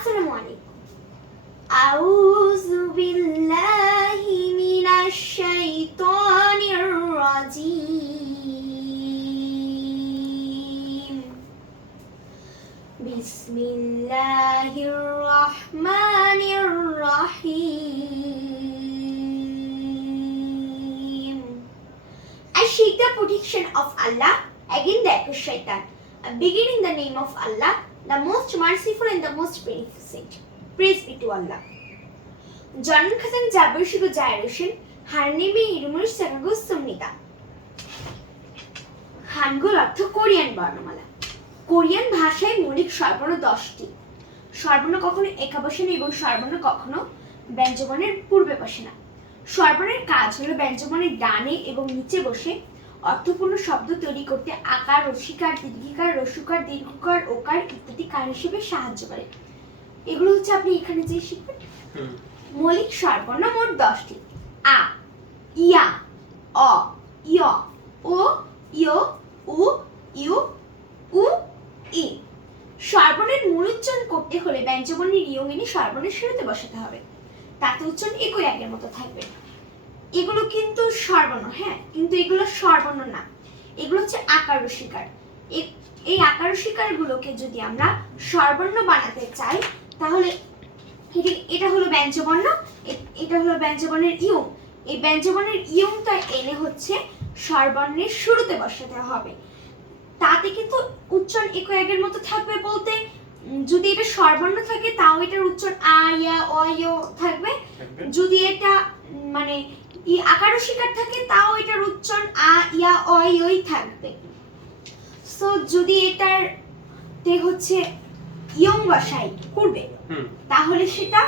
আসসালামু আলাইকুম। আউযু বিল্লাহি মিনাশ শাইতানির রাজীম। বিসমিল্লাহির রহমানির রহিম। I seek the protection of Allah against the accursed shaitan. I begin in the name of Allah, the most merciful and the most beneficent. Praise be to Allah. John Kazan Jabershigo Jairushin, Harnibi Irumush Sarago Sumnita. Hangul অর্থ Korean বর্ণমালা। Korean ভাষায় মৌলিক স্বরবর্ণ 10টি। স্বরবর্ণ কখনো একাবসনে এবং স্বরবর্ণ কখনো ব্যঞ্জনবর্ণের পূর্বে বসে না। স্বরবর্ণের কাজ হলো ব্যঞ্জনবর্ণের ডানে এবং নিচে বসে অর্থপূর্ণ শব্দ তৈরি করতে আকার, রসিকার, দীর্ঘিকার, রস্যকার, দীর্ঘকার, ওকার ইত্যাদি কার হিসেবে সাহায্য করে। এগুলো হচ্ছে আপনি এখানে যে শিখবেন। মৌলিক স্বরবর্ণ মোট 10টি। আ, ইয়া, অ, ইয়, ও, ইয়, উ, ইউ, উ, ই। স্বরবর্ণের মূল উচ্চারণ করতে হলে ব্যঞ্জনবর্ণের ইয়ং এনে স্বরবর্ণের শুরুতে বসাতে হবে। তাতে উচ্চারণ একই আগের মতো থাকবে। এগুলো কিন্তু স্বরবর্ণ, হ্যাঁ, কিন্তু এগুলো স্বরবর্ণ না, এগুলো হচ্ছে আকার রসিকার। এই আকার রসিকার গুলোকে যদি আমরা স্বরবর্ণ বানাতে চাই তাহলে এটা হলো ব্যঞ্জনবর্ণ, এটা হলো ব্যঞ্জনবর্ণের ইয়ং। এই ব্যঞ্জনবর্ণের ইয়ংটা এনে হচ্ছে স্বরবর্ণের শুরুতে বসাতে হবে। তাতে কিন্তু উচ্চারণ একই আগের মতো থাকবে বলতে যদি এটা স্বরবর্ণ থাকে তাও এটার উচ্চারণ আ, ইয়া, অ, ইয় থাকবে। যদি এটা মানে আকার রসিকার থাকে তাও এটার উচ্চারণ আ, ইয়া, অ, ইয়ই থাকবে। সো যদি এটার তে হচ্ছে ইয়ং বসাই পূর্বে তাহলে সেটা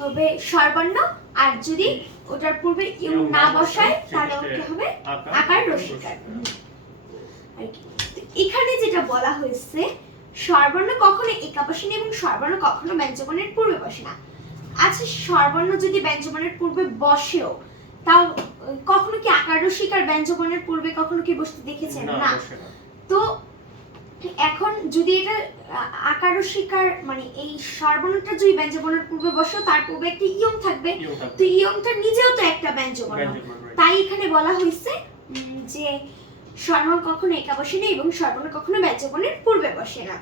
হবে স্বরবর্ণ, আর যদি ওটার পূর্বে ইয়ং না বসাই তাহলে ওটা হবে আকার রসিকার। এখানে যেটা বলা হয়েছে স্বরবর্ণ কখনো একাবসনে এবং স্বরবর্ণ কখনো ব্যঞ্জনবর্ণের পূর্বে বসে না। আচ্ছা, স্বরবর্ণ যদি ব্যঞ্জনবর্ণের পূর্বে বসেও তাও কখনো কি আকার রসিকার ব্যঞ্জনবর্ণের পূর্বে কখনো কি বসতে দেখেছেন? না। তো এখন যদি এটা আকার রসিকার মানে এই স্বরবর্ণটা যদি ব্যঞ্জনবর্ণের পূর্বে বসে তার পূর্বে একটা ইয়ং থাকবে, তো ইয়ংটা নিজেও তো একটা ব্যঞ্জনবর্ণ। তাই এখানে বলা হয়েছে যে স্বরবর্ণ কখনো একাবসনে এবং স্বরবর্ণ কখনো ব্যঞ্জনবর্ণের পূর্বে বসে না।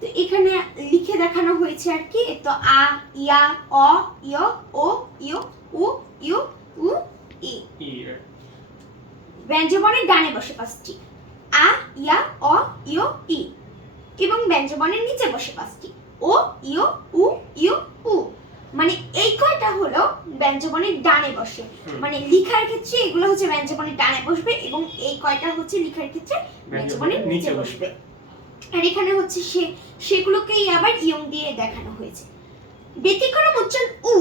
তো এখানে লিখে দেখানো হয়েছে আর কি। তো আ, ইয়া, অ, ইয়, ও, ইয়, উ, ইউ, উ, ই। ব্যঞ্জনবর্ণের ডানে বসে 5টি। আ, ইয়া, অ, ইয়, ই। এবং ব্যঞ্জনবর্ণের নিচে বসে 5টি। ও, ইয়, উ, ইউ, উ। মানে এই কয়টা হলো ব্যঞ্জনবর্ণের ডানে বসে, মানে লেখার ক্ষেত্রে এগুলো হচ্ছে ব্যঞ্জনবর্ণের ডানে বসবে এবং এই কয়টা হচ্ছে লেখার ক্ষেত্রে ব্যঞ্জনবর্ণের নিচে বসবে। আর এখানে হচ্ছে সেগুলোকেই আবার ইয়ং দিয়ে দেখানো হয়েছে। ব্যতিক্রম উচ্চারণ উ,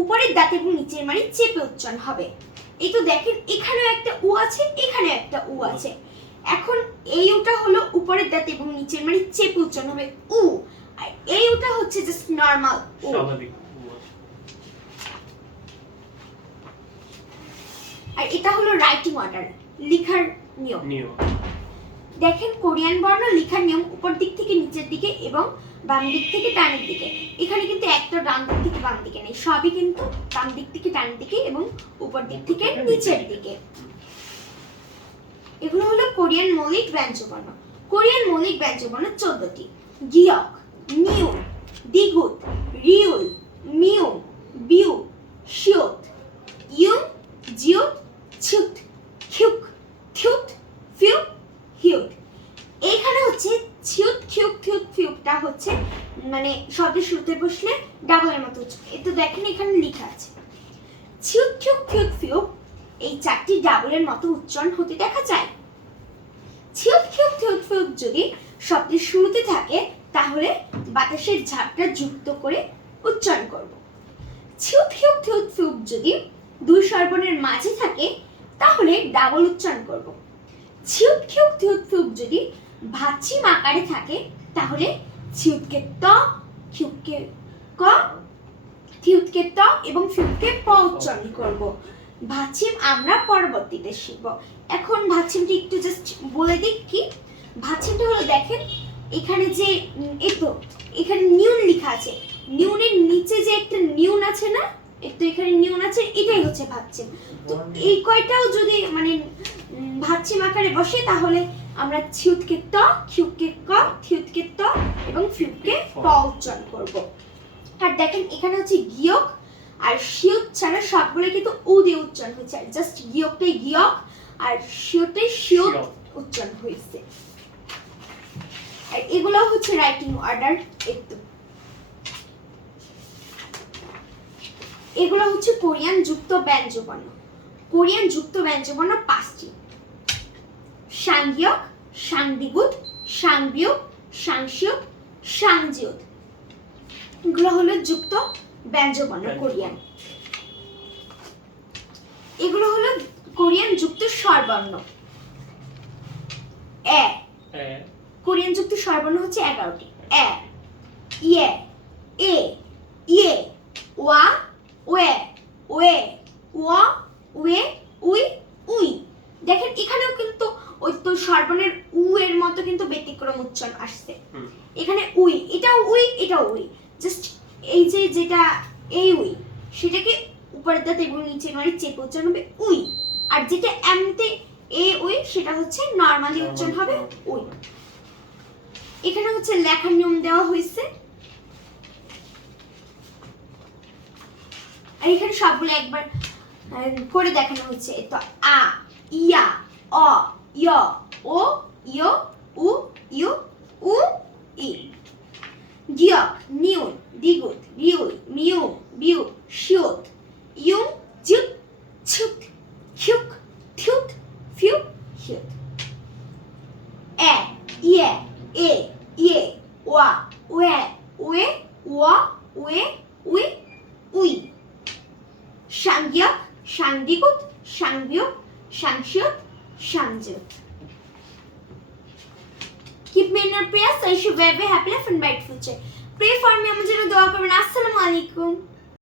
উপরের দাঁত এবং নিচের মাড়ি চেপে উচ্চারণ হবে। এই তো দেখেন এখানেও একটা উ আছে, এখানেও একটা উ আছে। এখন এই উটা হলো উপরের দাঁত এবং নিচের মাড়ি চেপে উচ্চারণ হবে উ, আর এই উটা হচ্ছে জাস্ট নরমাল উ। আর এটা হলো রাইটিং অর্ডার, লেখার নিয়ম। দেখেন কোরিয়ান বর্ণ লেখার নিয়ম উপর দিক থেকে নিচের দিকে এবং বাম দিক থেকে ডানের দিকে। এখানে কিন্তু একটা ডান দিক থেকে বাম দিকে নেই, সবই কিন্তু বাম দিক থেকে ডানের দিকে এবং উপর দিক থেকে নিচের দিকে। এগুলো হলো কোরিয়ান মৌলিক ব্যঞ্জনবর্ণ। কোরিয়ান মৌলিক ব্যঞ্জনবর্ণ 14টি। গিয়ক, নিউ, দিগুত, রিউল, মিউ, বিউ, শিউত, ইউ, জিউত, ছুত, খিউক, থিউত, ফিউ, হিউত। এখানে হচ্ছে ছিউত, খিউক, থিউত, ফিউকটা হচ্ছে মানে শব্দের শুরুতে বসলে ডাবলের মতো উচ্চারণ। এই তো দেখেন এখানে লেখা আছে ছিউত, খিউক, থিউত, ফিউক। এই 4টি ডাবলের মতো উচ্চারণ হতে দেখা যায়। ছিউত, খিউক, থিউত, ফিউক যদি শব্দের শুরুতে থাকে তাহলে বাতাসের ঝাপটা যুক্ত করে উচ্চারণ করব। ছিউত, খিউক, থিউত, ফিউক যদি দুই স্বরবর্ণের মাঝে থাকে তাহলে ডাবল উচ্চারণ করব। ছিউত, খিউক, থিউত, ফিউক যদি ভাচ্ছিম আকারে থাকে তাহলে ছিউতকে ত, খিউককে ক, থিউতকে ত এবং ফিউককে প উচ্চারণ করব। ভাচ্ছিম আমরা পরবর্তীতে শিখব। এখন ভাচ্ছিমটি একটু জাস্ট বলে দিই কি ভাচ্ছিমটা হলো। দেখেন এখানে যে এই তো এখানে নিউন লেখা লেখা আছে নিউনের নিচে যে একটা নিউন আছে না, একটু এখানে নিউন আছে, এটাই হচ্ছে ভাচ্ছিম। তো এই কয়টাও যদি মানে ভাচ্ছিম আকারে বসে তাহলে আমরা ছিউতকে ত, খিউকে ক, থিউতকে ত এবং ফিউকে প উচ্চারণ করব। আর দেখেন এখানে হচ্ছে গিয়ক আর শিয়ত ছাড়া সবগুলো কিন্তু উ দিয়ে উচ্চারণ হয়েছে, আর জাস্ট গিয়কটাই গিয়ক আর শিয়তটাই শিয়ত উচ্চারণ হয়েছে। আর এগুলো হচ্ছে রাইটিং অর্ডার। একটু এগুলো হচ্ছে কোরিয়ান যুক্ত ব্যঞ্জনবর্ণ। কোরিয়ান যুক্ত ব্যঞ্জনবর্ণ 5টি: সাংগিয়ক, সাংদিগুদ, সাংবিয়ক, সাংশিয়ক, সাংজিয়ত। এগুলো হলো যুক্ত ব্যঞ্জনবর্ণ কোরিয়ান। এগুলো হলো কোরিয়ান যুক্ত স্বরবর্ণ। এ কোরিয়ান যুক্ত স্বরবর্ণ হচ্ছে 11টি: এ, ইয়ে, এ, ইয়ে, ওয়া, ওয়ে, ওয়ে, ওয়া, ওয়ে, উই, উই। দেখেন এখানেও কিন্তু ওই তো স্বরবর্ণের উ এর মতো কিন্তু ব্যতিক্রম উচ্চারণ আসছে। এখানে উই, এটাও উই, এটাও উই, জাস্ট এই যে যেটা এই উই সেটাকে উপরের দাঁত এবং নিচের মাড়ি চেপে উচ্চারণ হবে উই, আর যেটা এমনিতে এ উই সেটা হচ্ছে নরমালি উচ্চারণ হবে উই। এখানে হচ্ছে লেখার নিয়ম দেওয়া হয়েছে, আর এখানে সবগুলো একবার করে দেখানো হচ্ছে। তো আ, ইয়া, অ, য়, ও, ইয়, উ, ইউ, উ, ই। গিয়ক, নিউন, দিগুদ, রিউই, মিউ, বিউ, শিয়ত, ইউং, জিউত, ছুক, হিউক, থিউত, ফিউ, হিউত। এ, ইয়ে, এ, ইয়ে, ওয়া, ওয়ে, ওয়ে, ওয়া, ওয়ে, উই, উই। সাংগিয়ক, সাংদিগুদ, সাংবিয়ক, সাংশিয়ত, সাংজিয়ত। Keep me in your prayers. I wish you very happy life and bright future. Pray for me. আমার জন্য দোয়া করবেন। আসসালামু আলাইকুম।